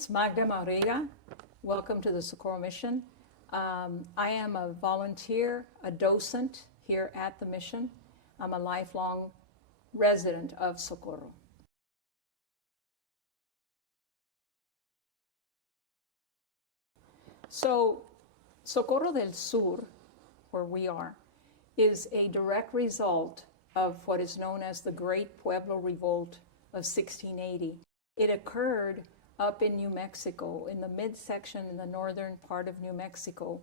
name's Magda. Welcome to the Socorro Mission. I am a volunteer, a docent here at the mission. I'm a lifelong resident of Socorro. So, Socorro del Sur, where we are, is a direct result of what is known as the Great Pueblo Revolt of 1680. It occurred up in New Mexico, in the midsection in the northern part of New Mexico.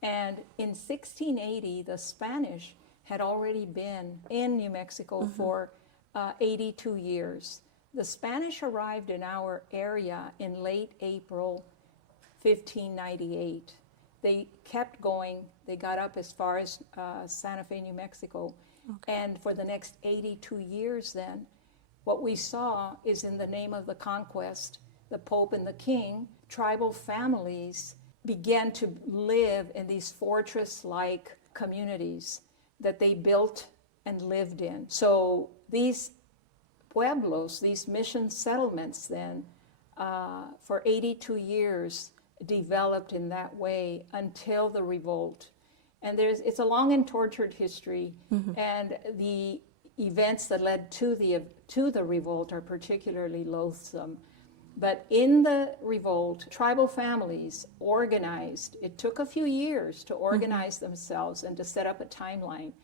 And in 1680, the Spanish had already been in New Mexico for 82 years. The Spanish arrived in our area in late April 1598. They kept going. They got up as far as Santa Fe, New Mexico. Okay. And for the next 82 years then, what we saw is, in the name of the conquest, the Pope and the King, tribal families began to live in these fortress-like communities that they built and lived in. So these pueblos, these mission settlements then, for 82 years, developed in that way until the revolt. And it's a long and tortured history, and the events that led to the revolt are particularly loathsome. But in the revolt, tribal families organized. It took a few years to organize themselves and to set up a timeline.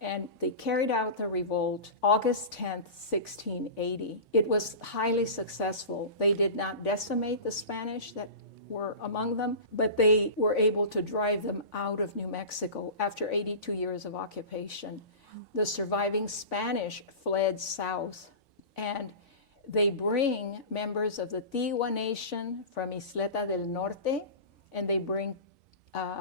And they carried out the revolt August 10th, 1680. It was highly successful. They did not decimate the Spanish that were among them, but they were able to drive them out of New Mexico after 82 years of occupation. The surviving Spanish fled south, and they bring members of the Tiwa Nation from Isleta del Norte, and they bring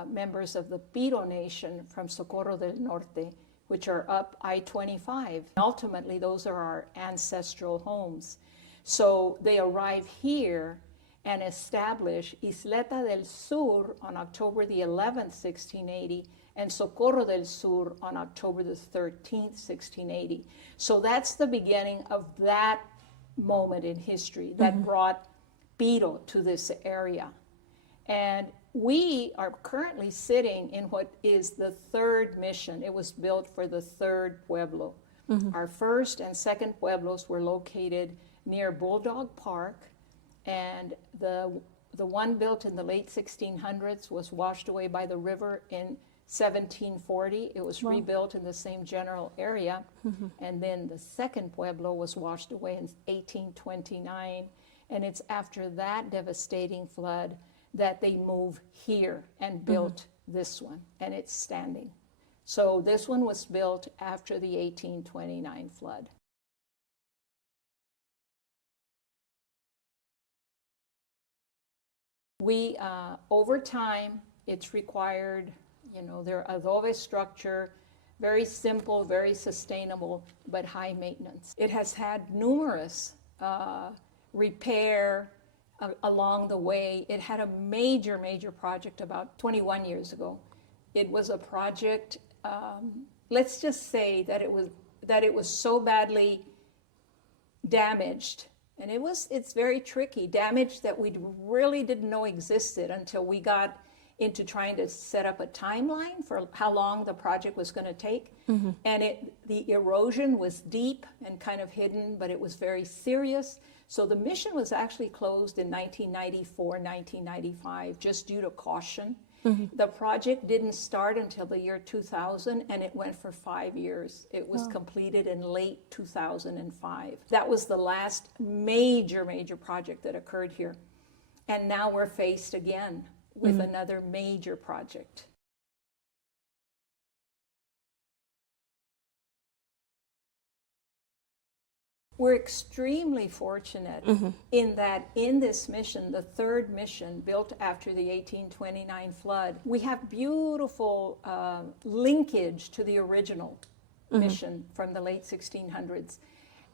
members of the Piro Nation from Socorro del Norte, which are up I-25. Ultimately, those are our ancestral homes. So they arrive here and establish Isleta del Sur on October the 11th, 1680, and Socorro del Sur on October the 13th, 1680. So that's the beginning of that moment in history that brought Piro to this area. And we are currently sitting in what is the third mission. It was built for the third pueblo. Our first and second pueblos were located near Bulldog Park, and the one built in the late 1600s was washed away by the river in 1740. It was rebuilt in the same general area. And then the second pueblo was washed away in 1829. And it's after that devastating flood that they move here and built this one, and it's standing. So this one was built after the 1829 flood. We, over time, it's required, their adobe structure, very simple, very sustainable, but high maintenance. It has had numerous repair along the way. It had a major, major project about 21 years ago. It was a project, let's just say that it was so badly damaged. And it's very tricky, damage that we really didn't know existed until we got into trying to set up a timeline for how long the project was going to take. And the erosion was deep and kind of hidden, but it was very serious. So the mission was actually closed in 1994, 1995, just due to caution. The project didn't start until the year 2000, and it went for 5 years. It was completed in late 2005. That was the last major, major project that occurred here. And now we're faced again with another major project. We're extremely fortunate in that in this mission, the third mission built after the 1829 flood, we have beautiful linkage to the original mission from the late 1600s.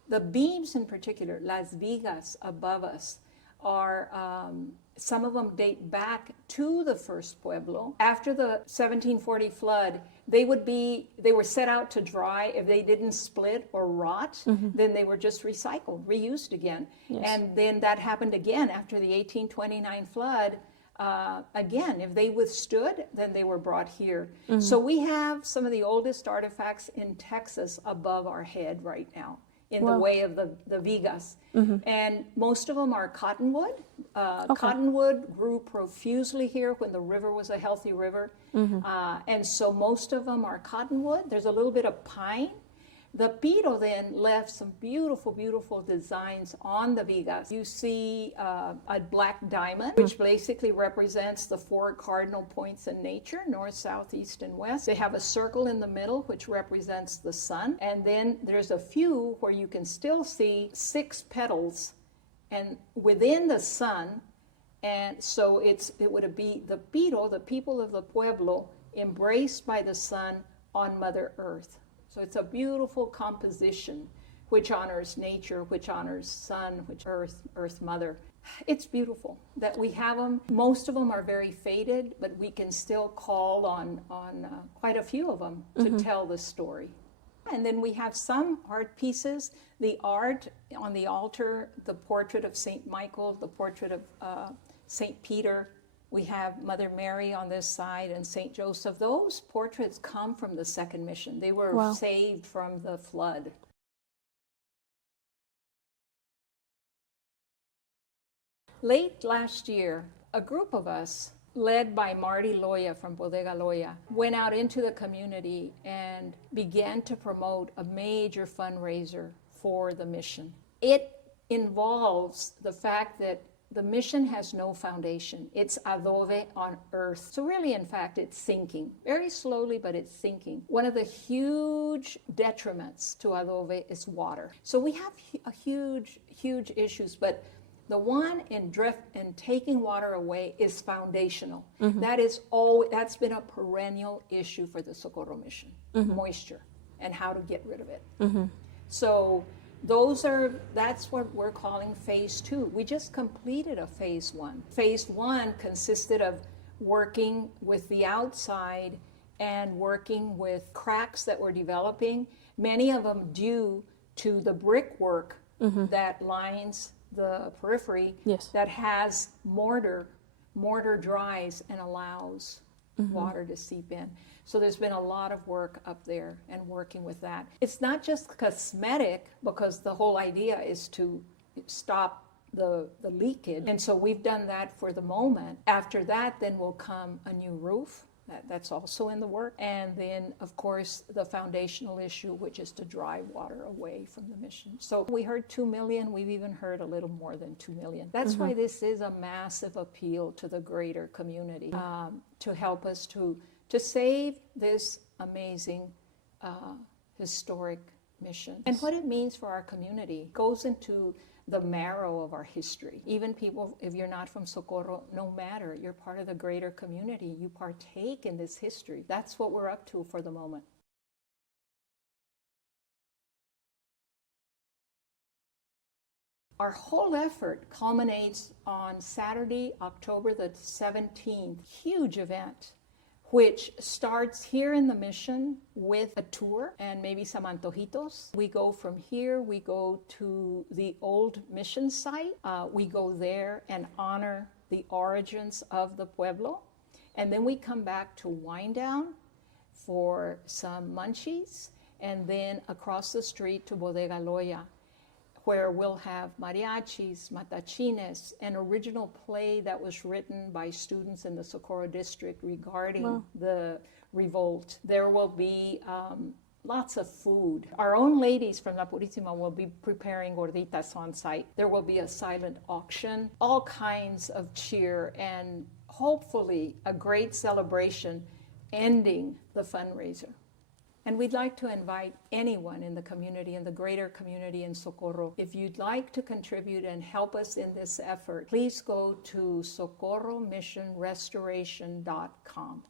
The beams in particular, las vigas above us, are, some of them date back to the first pueblo. After the 1740 flood, they were set out to dry. If they didn't split or rot, then they were just recycled, reused again. Yes. And then that happened again after the 1829 flood. Again, if they withstood, then they were brought here. So we have some of the oldest artifacts in Texas above our head right now in the way of the vigas. And most of them are cottonwood. Cottonwood grew profusely here when the river was a healthy river. And so most of them are cottonwood. There's a little bit of pine. The Piro then left some beautiful, beautiful designs on the vigas. You see a black diamond, which basically represents the 4 cardinal points in nature, north, south, east, and west. They have a circle in the middle, which represents the sun. And then there's a few where you can still see 6 petals and within the sun. And so it would be the Piro, the people of the pueblo, embraced by the sun on Mother Earth. So it's a beautiful composition which honors nature, which honors sun, which earth mother. It's beautiful that we have them. Most of them are very faded, but we can still call on quite a few of them to tell the story. And then we have some art pieces. The art on the altar, the portrait of St. Michael, the portrait of St. Peter. We have Mother Mary on this side and St. Joseph. Those portraits come from the Second Mission. They were saved from the flood. Late last year, a group of us, led by Marty Loya from Bodega Loya, went out into the community and began to promote a major fundraiser for the mission. It involves the fact that the mission has no foundation. It's adobe on earth. So really, in fact, it's sinking. Very slowly, but it's sinking. One of the huge detriments to adobe is water. So we have huge issues, but the one in taking water away is foundational. That's been a perennial issue for the Socorro Mission, moisture and how to get rid of it. So that's what we're calling phase 2. We just completed a phase 1. Phase 1 consisted of working with the outside and working with cracks that were developing, many of them due to the brickwork that lines the periphery that has mortar dries and allows water to seep in. So there's been a lot of work up there and working with that. It's not just cosmetic, because the whole idea is to stop the leakage. And so we've done that for the moment. After that, then will come a new roof. That's also in the work. And then, of course, the foundational issue, which is to drive water away from the mission. So we heard 2 million. We've even heard a little more than 2 million. That's why this is a massive appeal to the greater community to help us to save this amazing historic mission. And what it means for our community goes into the marrow of our history. Even people, if you're not from Socorro, no matter, you're part of the greater community. You partake in this history. That's what we're up to for the moment. Our whole effort culminates on Saturday, October the 17th. Huge event, which starts here in the mission with a tour and maybe some antojitos. We go from here, we go to the old mission site. We go there and honor the origins of the pueblo. And then we come back to Wind Down for some munchies, and then across the street to Bodega Loya, where we'll have mariachis, matachines, an original play that was written by students in the Socorro district regarding the revolt. There will be lots of food. Our own ladies from La Purísima will be preparing gorditas on site. There will be a silent auction, all kinds of cheer, and hopefully a great celebration ending the fundraiser. And we'd like to invite anyone in the community, in the greater community in Socorro. If you'd like to contribute and help us in this effort, please go to socorromissionrestoration.com.